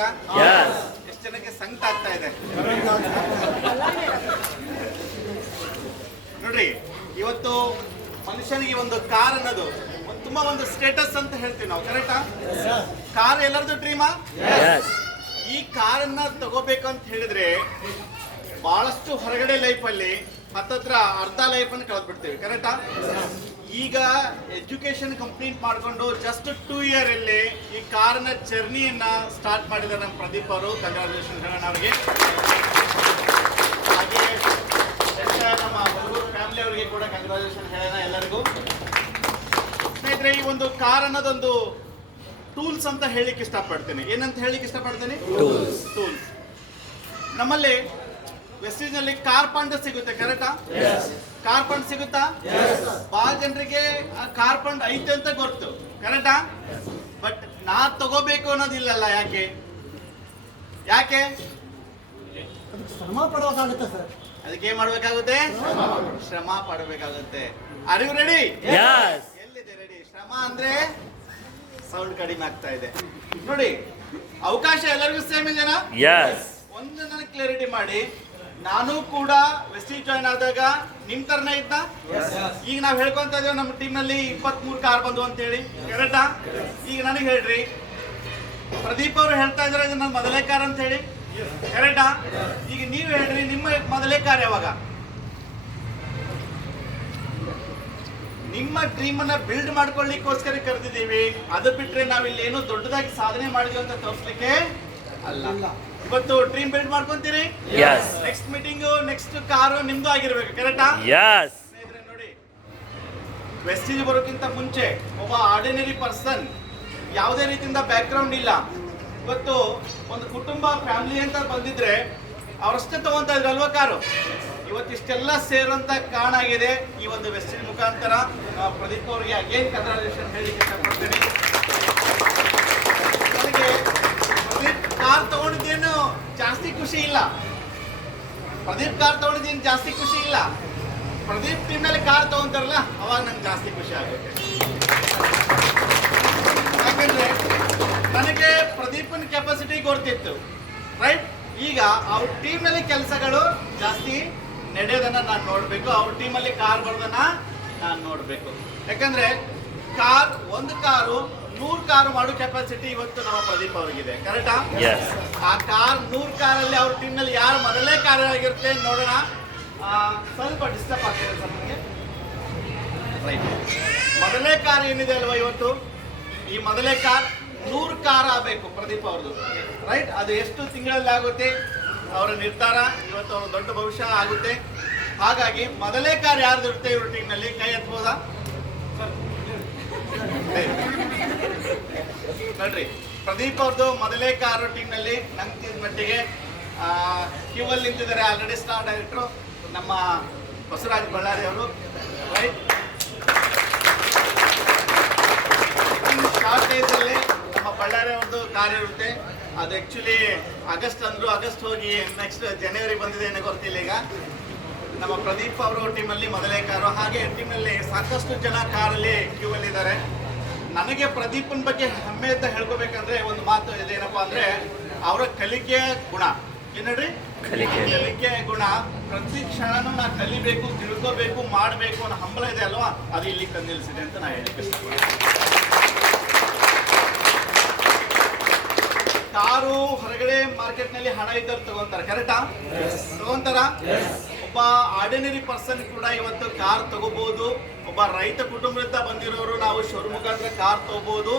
ಇದ್ದೀರಾ? ಎಷ್ಟು ಜನಕ್ಕೆ ಸಂಕಟ ಆಗ್ತಾ ಇದೆ ನೋಡ್ರಿ. ಇವತ್ತು ಮನುಷ್ಯನಿಗೆ ಒಂದು ಕಾರ್ ಅನ್ನೋದು ತುಂಬಾ ಒಂದು ಸ್ಟೇಟಸ್ ಅಂತ ಹೇಳ್ತೀವಿ ನಾವು, ಕರೆಕ್ಟಾ? ಕಾರ್ ಎಲ್ಲರದು ಡ್ರೀಮಾ? ಈ ಕಾರನ್ನ ತಗೋಬೇಕು ಅಂತ ಹೇಳಿದ್ರೆ ಬಹಳಷ್ಟು ಹೊರಗಡೆ ಲೈಫಲ್ಲಿ ಹತ್ತತ್ರ ಅರ್ಧ ಲೈಫನ್ನು ಕಳೆದ್ಬಿಡ್ತೀವಿ, ಕರೆಕ್ಟಾ? ಈಗ ಎಜುಕೇಶನ್ ಕಂಪ್ಲೀಟ್ ಮಾಡಿಕೊಂಡು ಜಸ್ಟ್ 2 year ಅಲ್ಲಿ ಈ ಕಾರ್ನ ಜರ್ನಿಯನ್ನ ಸ್ಟಾರ್ಟ್ ಮಾಡಿದ್ದಾರೆ ನಮ್ಮ ಪ್ರದೀಪ್ ಅವರು. ಕಂಗ್ರಾಚುಲೇಷನ್ ಹೇಳೋಣ ಅವರಿಗೆ. ಹಾಗೆ ನಮ್ಮ ಫ್ಯಾಮಿಲಿ ಅವರಿಗೆ ಕೂಡ ಕಂಗ್ರಾಚುಲೇಷನ್ ಹೇಳೋಣ ಎಲ್ಲರಿಗೂ. ಸ್ನೇಹಿತರೆ, ಈ ಒಂದು ಕಾರ್ ಅನ್ನೋದೊಂದು ಟೂಲ್ಸ್ ಅಂತ ಹೇಳಿಕ್ಕೆ ಇಷ್ಟಪಡ್ತೀನಿ. ಏನಂತ ಹೇಳಿಕ್ಕೆ ಇಷ್ಟಪಡ್ತೀನಿ? ಟೂಲ್ಸ್. ನಮ್ಮಲ್ಲಿ ವೆಸ್ಟೀಜ್ ನಲ್ಲಿ ಕಾರ್ ಫಂಡ್ ಸಿಗುತ್ತೆ, ಕರೆಕ್ಟಾ? ಕಾರ್ ಫಂಡ್ ಸಿಗುತ್ತಾ? ಬಹಳ ಜನರಿಗೆ ಆ ಕಾರ್ ಫಂಡ್ ಐತೆ ಅಂತ ಗೊತ್ತು, ಕರೆಕ್ಟಾ? ಬಟ್ ನಾ ತಗೋಬೇಕು ಅನ್ನೋದಿಲ್ಲಲ್ಲ. ಯಾಕೆ ಶ್ರಮ ಪಡಬೇಕಾಗುತ್ತೆ ಸರ್. ಅದಕ್ಕೆ ಏನ್ ಮಾಡ್ಬೇಕಾಗುತ್ತೆ? ಶ್ರಮ ಪಡಬೇಕಾಗುತ್ತೆ. Are you ready? ಎಲ್ಲಿದೆ ರೆಡಿ? ಶ್ರಮ ಅಂದ್ರೆ ಸೌಂಡ್ ಕಡಿಮೆ ಆಗ್ತಾ ಇದೆ ನೋಡಿ. ಅವಕಾಶ ಎಲ್ಲರಿಗೂ ಸೇಮ್ ಇದೆನಾ? ಒಂದು ನನಗೆ ಕ್ಲಾರಿಟಿ ಮಾಡಿ. ನಾನು ಕೂಡ ವೆಸ್ಟೀಜ್ ಜಾಯ್ನ್ ಆದಾಗ ನಿಮ್ ತರನೇ ಇದ್ದ. ಈಗ ನಾವ್ ಹೇಳ್ಕೊಂತ ಇದ್ದೇವೆ ನಮ್ಮ ಟೀಮ್ ನಲ್ಲಿ 23 ಕಾರ್ ಬಂದು ಅಂತ ಹೇಳಿ, ಕರೆಕ್ಟಾ? ಈಗ ನನಗೆ ಹೇಳ್ರಿ, ಪ್ರದೀಪ್ ಅವರು ಹೇಳ್ತಾ ಇದ್ರೆ ಇದು ನನ್ನ ಮೊದಲೇ ಕಾರ್ ಅಂತ ಹೇಳಿ, ಕರೆಕ್ಟಾ? ಈಗ ನೀವು ಹೇಳ್ರಿ, ನಿಮ್ಮ ಮೊದಲೇ ಕಾರ್ ಯಾವಾಗ? ನಿಮ್ಮ ಡ್ರೀಮ್ ಅನ್ನ ಬಿಲ್ಡ್ ಮಾಡ್ಕೊಳ್ಳಿಕ್ಕೋಸ್ಕರ ಕರೆದಿದ್ದೀವಿ. ಅದು ಬಿಟ್ರೆ ನಾವಿಲ್ಲಿ ಏನು ದೊಡ್ಡದಾಗಿ ಸಾಧನೆ ಮಾಡಿದ್ವಿ ಅಂತ ತೋರಿಸ್ಲಿಕ್ಕೆ ಅಲ್ಲ. ಇವತ್ತು ಡ್ರೀಮ್ ಬಿಲ್ಡ್ ಮಾಡ್ಕೊಂತೀರಿ. ನೆಕ್ಸ್ಟ್ ಮೀಟಿಂಗ್, ನೆಕ್ಸ್ಟ್ ಕಾರು ನಿಮ್ದು ಆಗಿರ್ಬೇಕು, ಕರೆಕ್ಟಾ? ಸ್ನೇಹಿತರೆ ನೋಡಿ, ವೆಸ್ಟೀಜ್ ಬರೋಕ್ಕಿಂತ ಮುಂಚೆ ಒಬ್ಬ ಆರ್ಡಿನರಿ ಪರ್ಸನ್, ಯಾವುದೇ ರೀತಿಯಿಂದ ಬ್ಯಾಕ್ ಗ್ರೌಂಡ್ ಇಲ್ಲ. ಇವತ್ತು ಒಂದು ಕುಟುಂಬ, ಫ್ಯಾಮಿಲಿ ಅಂತ ಬಂದಿದ್ರೆ ಅವರಷ್ಟೇ ತಗೊಂತ ಇದ್ರು ಅಲ್ವಾ ಕಾರು. ಇವತ್ತಿಷ್ಟೆಲ್ಲ ಸೇರುವಂತ ಕಾರಣ ಆಗಿದೆ ಈ ಒಂದು ವೆಸ್ಟೀಜ್ ಮುಖಾಂತರ. ಪ್ರದೀಪ್ ಅವರಿಗೆ ಅಗೇನ್ ಕಂಗ್ರಾಚುಲೇಷನ್ ಹೇಳಿಕ್ಕೆ ಇಷ್ಟಪಡ್ತೀನಿ. ನನಗೆ ಪ್ರದೀಪ್ ಕಾರ್ ತಗೊಂಡಿದ್ದೇನು ಜಾಸ್ತಿ ಖುಷಿ ಇಲ್ಲ. ಪ್ರದೀಪ್ ಕಾರ್ ತಗೊಂಡಿದ್ದೇನು ಜಾಸ್ತಿ ಖುಷಿ ಇಲ್ಲ. ಪ್ರದೀಪ್ ಟೀಮ್ ನಲ್ಲಿ ಕಾರ್ ತಗೊಂತಾರಲ್ಲ ಅವಾಗ ನಂಗೆ ಜಾಸ್ತಿ ಖುಷಿ ಆಗುತ್ತೆ. ಯಾಕಂದ್ರೆ ನನಗೆ ಪ್ರದೀಪನ ಕೆಪಾಸಿಟಿ ಗೊತ್ತಿತ್ತು, ರೈಟ್? ಈಗ ಅವ್ರ ಟೀಮ್ ನಲ್ಲಿ ಕೆಲಸಗಳು ಜಾಸ್ತಿ ನಡೆಯೋದನ್ನ ನಾನು ನೋಡ್ಬೇಕು. ಅವ್ರ ಟೀಮ್ ಅಲ್ಲಿ ಕಾರ್ ಬರೋದನ್ನ ನಾನು ನೋಡ್ಬೇಕು. ಯಾಕಂದ್ರೆ ಒಂದು ಕಾರು 100 ಕಾರು ಮಾಡೋ ಕೆಪಾಸಿಟಿ ಇವತ್ತು ನಮ್ಮ ಪ್ರದೀಪ್ ಅವ್ರಿಗಿದೆ, ಕರೆಕ್ಟಾ? ಆ ಕಾರ್ 100 ಕಾರಲ್ಲಿ ಅವ್ರ ಟೀಮ್ ನಲ್ಲಿ ಯಾರು ಮೊದಲೇ ಕಾರ್ ಆಗಿರುತ್ತೆ ನೋಡೋಣ. ಸ್ವಲ್ಪ ಡಿಸ್ಟರ್ಬ್ ಆಗ್ತಿದೆ ಸರ್ ನನಗೆ, ರೈಟ್? ಮೊದಲೇ ಕಾರ್ ಏನಿದೆ ಅಲ್ವಾ ಇವತ್ತು, ಈ ಮೊದಲೇ ಕಾರ್ 100 ಕಾರ್ ಆಗಬೇಕು ಪ್ರದೀಪ್ ಅವ್ರದ್ದು, ರೈಟ್? ಅದು ಎಷ್ಟು ತಿಂಗಳಲ್ಲಿ ಆಗುತ್ತೆ ಅವರ ನಿರ್ಧಾರ. ಇವತ್ತು ಅವ್ರ ದೊಡ್ಡ ಭವಿಷ್ಯ ಆಗುತ್ತೆ. ಹಾಗಾಗಿ ಮೊದಲೇ ಕಾರ್ ಯಾರ್ದು ಇರುತ್ತೆ ಇವ್ರ ಟೀಮ್ ನಲ್ಲಿ? ಕೈ ಎತ್ಬೋದಾ ನೋಡ್ರಿ? ಪ್ರದೀಪ್ ಅವ್ರದ್ದು ಮೊದಲೇ ಕಾರು ಟೀಮ್ ನಲ್ಲಿ ನಂಗೆ ಮಟ್ಟಿಗೆ ಕ್ಯೂ ಅಲ್ಲಿ ನಿಂತಿದ್ದಾರೆ. ಆಲ್ರೆಡಿ ಸ್ಟಾರ್ ಡೈರೆಕ್ಟ್ರು ನಮ್ಮ ಬಸವರಾಜ್ ಬಳ್ಳಾರಿ ಅವರು, ರೈಟ್? ಶಾರ್ಟೇಜ್ ಅಲ್ಲಿ ನಮ್ಮ ಬಳ್ಳಾರಿ ಅವ್ರದ್ದು ಕಾರ್ ಇರುತ್ತೆ. ಅದು ಆಕ್ಚುಲಿ ಆಗಸ್ಟ್ ಅಂದ್ರು, ಆಗಸ್ಟ್ ಹೋಗಿ ನೆಕ್ಸ್ಟ್ ಜನವರಿ ಬಂದಿದೆ ಏನೋ ಗೊತ್ತಿಲ್ಲ. ಈಗ ನಮ್ಮ ಪ್ರದೀಪ್ ಅವರು ಟೀಮಲ್ಲಿ ಮೊದಲೇ ಕಾರು. ಹಾಗೆ ಟೀಮಲ್ಲಿ ಸಾಕಷ್ಟು ಜನ ಕಾರಲ್ಲಿ ಕ್ಯೂ ಅಲ್ಲಿ ಇದ್ದಾರೆ. ನನಗೆ ಪ್ರದೀಪನ್ ಬಗ್ಗೆ ಹೆಮ್ಮೆ ಅಂತ ಹೇಳ್ಕೋಬೇಕಂದ್ರೆ ಒಂದು ಮಾತು ಇದೇನಪ್ಪ ಅಂದ್ರೆ ಅವರ ಕಲಿಕೆಯ ಗುಣ. ಏನ್ರಿ? ಕಲಿಕೆಯ ಗುಣ. ಪ್ರತಿ ಕ್ಷಣನೂ ನಾ ಕಲಿಬೇಕು, ತಿಳ್ಕೋಬೇಕು, ಮಾಡಬೇಕು ಅನ್ನೋ ಹಂಬಲ ಇದೆ ಅಲ್ವಾ, ಅದು ಇಲ್ಲಿ ತಂದಿಳಿಸಿದೆ ಅಂತ ನಾ ಹೇಳಿಕ್ಕೆ ಇಷ್ಟಪಡ್ತೀನಿ. ಕಾರು ಹೊರಗಡೆ ಮಾರ್ಕೆಟ್ ನಲ್ಲಿ ಹಣ ಇದ್ದವ್ರು ತಗೊಂತಾರೆ, ಕರೆಕ್ಟಾ? ತಗೊಂತಾರ? ಒಬ್ಬ ಆರ್ಡಿನರಿ ಪರ್ಸನ್ ಕೂಡ ಇವತ್ತು ಕಾರ್ ತಗೋಬಹುದು. ಒಬ್ಬ ರೈತ ಕುಟುಂಬದಿಂದ ಬಂದಿರೋರು ನಾವು ಶೋರೂಮ್ ಮುಖಾಂತರ ಕಾರ್ ತಗೋಬಹುದು.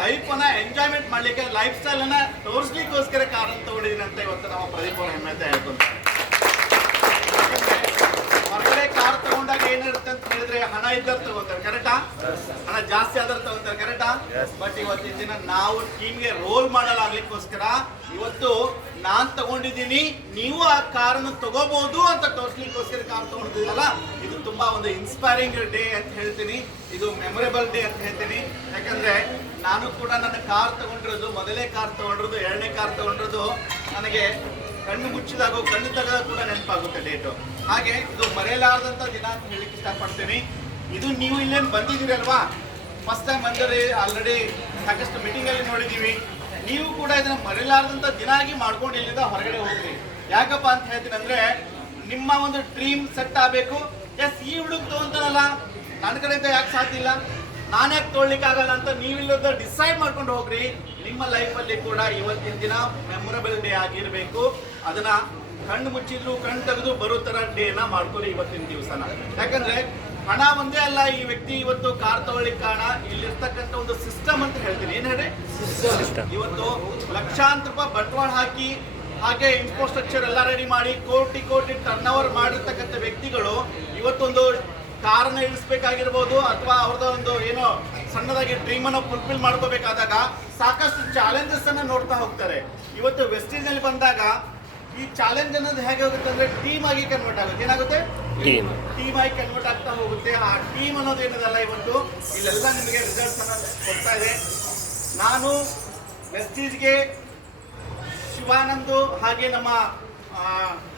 ಲೈಫ್ ಅನ್ನ ಎಂಜಾಯ್ಮೆಂಟ್ ಮಾಡ್ಲಿಕ್ಕೆ, ಲೈಫ್ ಸ್ಟೈಲ್ ಅನ್ನ ತೋರಿಸ್ಲಿಕ್ಕೋಸ್ಕರ ಕಾರ್ ಅಂತ ತಗೊಂಡಿದ್ದೀನಿ ಅಂತ ಇವತ್ತು ನಾವು ಪ್ರದೀಪ್ ಅವ್ರ ಹೆಮ್ಮೆ ಅಂತ ಹೇಳ್ಕೊಂತಾರೆ. ಹೊರಗಡೆ ಕಾರ್ ತಗೊಂಡಾಗ ಏನಿರುತ್ತೆ ಅಂತ ಹೇಳಿದ್ರೆ ಹಣ ಇದ್ದರು ತಗೋತಾರೆ, ಕರೆಕ್ಟಾ? ಹಣ ಜಾಸ್ತಿ ಆದ್ರೆ ತಗೋತಾರೆ, ಕರೆಕ್ಟಾ? ಬಟ್ ಇವತ್ತಿನ ದಿನ ನಾವು ಟೀಮ್ಗೆ ರೋಲ್ ಮಾಡಲಾಗ್ಲಿಕ್ಕೋಸ್ಕರ ಇವತ್ತು ನಾನ್ ತಗೊಂಡಿದ್ದೀನಿ, ನೀವು ಆ ಕಾರನ್ನು ತಗೋಬಹುದು ಅಂತ ತೋರಿಸ್ಲಿಕ್ಕೋಸ್ಕರ ಕಾರ್ ತಗೊಂಡಿದ್ದೀರಲ್ಲ, ಇದು ತುಂಬಾ ಒಂದು ಇನ್ಸ್ಪೈರಿಂಗ್ ಡೇ ಅಂತ ಹೇಳ್ತೀನಿ. ಇದು ಮೆಮೊರೇಬಲ್ ಡೇ ಅಂತ ಹೇಳ್ತೀನಿ. ಯಾಕಂದ್ರೆ ನಾನು ಕೂಡ ನನ್ನ ಕಾರ್ ತಗೊಂಡಿರೋದು, ಮೊದಲೇ ಕಾರ್ ತಗೊಂಡಿರೋದು, 2ನೇ ಕಾರ್ ತಗೊಂಡಿರೋದು ನನಗೆ ಕಣ್ಣು ಮುಚ್ಚಿದಾಗ, ಕಣ್ಣು ತೆಗೆದಾಗ ಕೂಡ ನೆನಪಾಗುತ್ತೆ ಡೇಟು. ಹಾಗೆ ಇದು ಮರೆಯಲಾರದಂತ ದಿನ ಅಂತ ಹೇಳಿಕ್ಕೆ ಇಷ್ಟಪಡ್ತೀನಿ. ಇದು ನೀವು ಇಲ್ಲೇನು ಬಂದಿದ್ದೀರಿ ಅಲ್ವಾ, ಫಸ್ಟ್ ಟೈಮ್ ಬಂದರೆ ಆಲ್ರೆಡಿ ಸಾಕಷ್ಟು ಮೀಟಿಂಗ್ ಅಲ್ಲಿ ನೋಡಿದೀವಿ. ನೀವು ಕೂಡ ಇದನ್ನ ಮರೆಯಲಾರದಂತ ದಿನ ಆಗಿ ಮಾಡ್ಕೊಂಡು ಇಲ್ಲಿಂದ ಹೊರಗಡೆ ಹೋಗ್ರಿ. ಯಾಕಪ್ಪ ಅಂತ ಹೇಳ್ತೀನಿ ಅಂದ್ರೆ ನಿಮ್ಮ ಒಂದು ಡ್ರೀಮ್ ಸೆಟ್ ಆಗಬೇಕು. ಎಸ್, ಈ ಹುಡುಗ ತಗೊಂತಾನಲ್ಲ, ನನ್ನ ಕಡೆಯಿಂದ ಯಾಕೆ ಸಾಧ್ಯ ಇಲ್ಲ, ನಾನು ಯಾಕೆ ತೊಗೊಳ್ಲಿಕ್ಕೆ ಆಗಲ್ಲ ಅಂತ ನೀವಿಲ್ಲದ ಡಿಸೈಡ್ ಮಾಡ್ಕೊಂಡು ಹೋಗ್ರಿ. ನಿಮ್ಮ ಲೈಫಲ್ಲಿ ಕೂಡ ಇವತ್ತಿನ ದಿನ ಮೆಮೊರಬಲ್ ಡೇ ಆಗಿರಬೇಕು. ಅದನ್ನ ಕಣ್ಣು ಮುಚ್ಚಿದ್ರು ಕಣ್ಣು ತೆಗೆದು ಬರೋ ತರ ಡೇನ ಮಾಡ್ಕೊಳ್ಳಿ ಇವತ್ತಿನ ದಿವಸನ. ಯಾಕಂದ್ರೆ ಹಣ ಒಂದೇ ಅಲ್ಲ ಈ ವ್ಯಕ್ತಿ ಇವತ್ತು ಕಾರ್ ತಗೊಳ್ಳಿಕ್ಕೆ ಕಾರಣ, ಇಲ್ಲಿರ್ತಕ್ಕಂಥ ಒಂದು ಸಿಸ್ಟಮ್ ಅಂತ ಹೇಳ್ತೀನಿ. ಏನ್ ಹೇಳಿ, ಇವತ್ತು ಲಕ್ಷಾಂತರ ರೂಪಾಯಿ ಬಂಡವಾಳ ಹಾಕಿ ಹಾಗೆ ಇನ್ಫ್ರಾಸ್ಟ್ರಕ್ಚರ್ ಎಲ್ಲ ರೆಡಿ ಮಾಡಿ ಕೋಟಿ ಕೋಟಿ ಟರ್ನ್ ಓವರ್ ಮಾಡಿರ್ತಕ್ಕಂಥ ವ್ಯಕ್ತಿಗಳು ಇವತ್ತೊಂದು ಕಾರನ್ನ ಇಳಿಸ್ಬೇಕಾಗಿರ್ಬೋದು ಅಥವಾ ಅವ್ರದ್ದು ಒಂದು ಏನೋ ಸಣ್ಣದಾಗಿ ಡ್ರೀಮ್ ಅನ್ನು ಫುಲ್ಫಿಲ್ ಮಾಡ್ಕೋಬೇಕಾದಾಗ ಸಾಕಷ್ಟು ಚಾಲೆಂಜಸ್ ಅನ್ನ ನೋಡ್ತಾ ಹೋಗ್ತಾರೆ. ಇವತ್ತು ವೆಸ್ಟೀಸ್ ನಲ್ಲಿ ಬಂದಾಗ ಈ ಚಾಲೆಂಜ್ ಅನ್ನೋದು ಹೇಗೆ ಹೋಗುತ್ತೆ ಅಂದ್ರೆ ಟೀಮ್ ಆಗಿ ಕನ್ವರ್ಟ್ ಆಗುತ್ತೆ. ಏನಾಗುತ್ತೆ, ಟೀಮ್ ಆಗಿ ಕನ್ವರ್ಟ್ ಆಗ್ತಾ ಹೋಗುತ್ತೆ. ಆ ಟೀಮ್ ಅನ್ನೋದು ಏನದಲ್ಲ ಇವತ್ತು ಇಲ್ಲೆಲ್ಲ ನಿಮಗೆ ರಿಸಲ್ಟ್ಸ್ ಅನ್ನ ಕೊಡ್ತಾ ಇದೆ. ನಾನು ವೆಸ್ಟೀಸ್ಗೆ ಶಿವಾನಂದ್ ಹಾಗೆ ನಮ್ಮ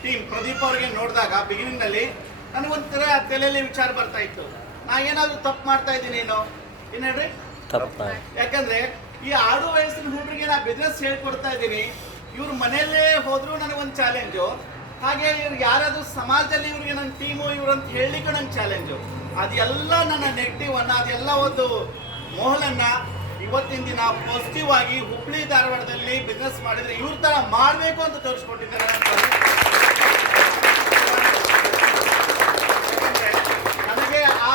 ಟೀಮ್ ಪ್ರದೀಪ್ ಅವ್ರಿಗೆ ನೋಡಿದಾಗ ಬಿಗಿನಿಂಗ್ ನಲ್ಲಿ ನನಗೊಂಥರ ತಲೆಯಲ್ಲಿ ವಿಚಾರ ಬರ್ತಾ ಇತ್ತು, ನಾ ಏನಾದ್ರು ತಪ್ಪು ಮಾಡ್ತಾ ಇದ್ದೀನಿ ಏನೋ. ಏನ್ ಹೇಳ್ರಿ, ಯಾಕಂದ್ರೆ ಈ ಆಡು ವಯಸ್ಸಿನ ಹುಡುಗರಿಗೆ ನಾ ಬಿಸ್ನೆಸ್ ಹೇಳ್ಕೊಡ್ತಾ ಇದ್ದೀನಿ, ಇವ್ರ ಮನೆಯಲ್ಲೇ ಹೋದ್ರು ನನಗೊಂದು ಚಾಲೆಂಜು, ಹಾಗೆ ಇವ್ರು ಯಾರಾದ್ರೂ ಸಮಾಜದಲ್ಲಿ ಇವ್ರಿಗೆ ನನ್ನ ಟೀಮು ಇವ್ರಂತ ಹೇಳಲಿಕ್ಕೆ ನಂಗೆ ಚಾಲೆಂಜು. ಅದೆಲ್ಲ ನನ್ನ ನೆಗೆಟಿವ್ ಅನ್ನ, ಅದೆಲ್ಲ ಒಂದು ಮೋಹಲನ್ನ ಇವತ್ತಿನ ದಿನ ಪಾಸಿಟಿವ್ ಆಗಿ ಹುಬ್ಳಿ ಧಾರವಾಡದಲ್ಲಿ ಬಿಸ್ನೆಸ್ ಮಾಡಿದ್ರೆ ಇವ್ರ ತರ ಮಾಡಬೇಕು ಅಂತ ತೋರಿಸ್ಕೊಟ್ಟಿದ್ದಾರೆ.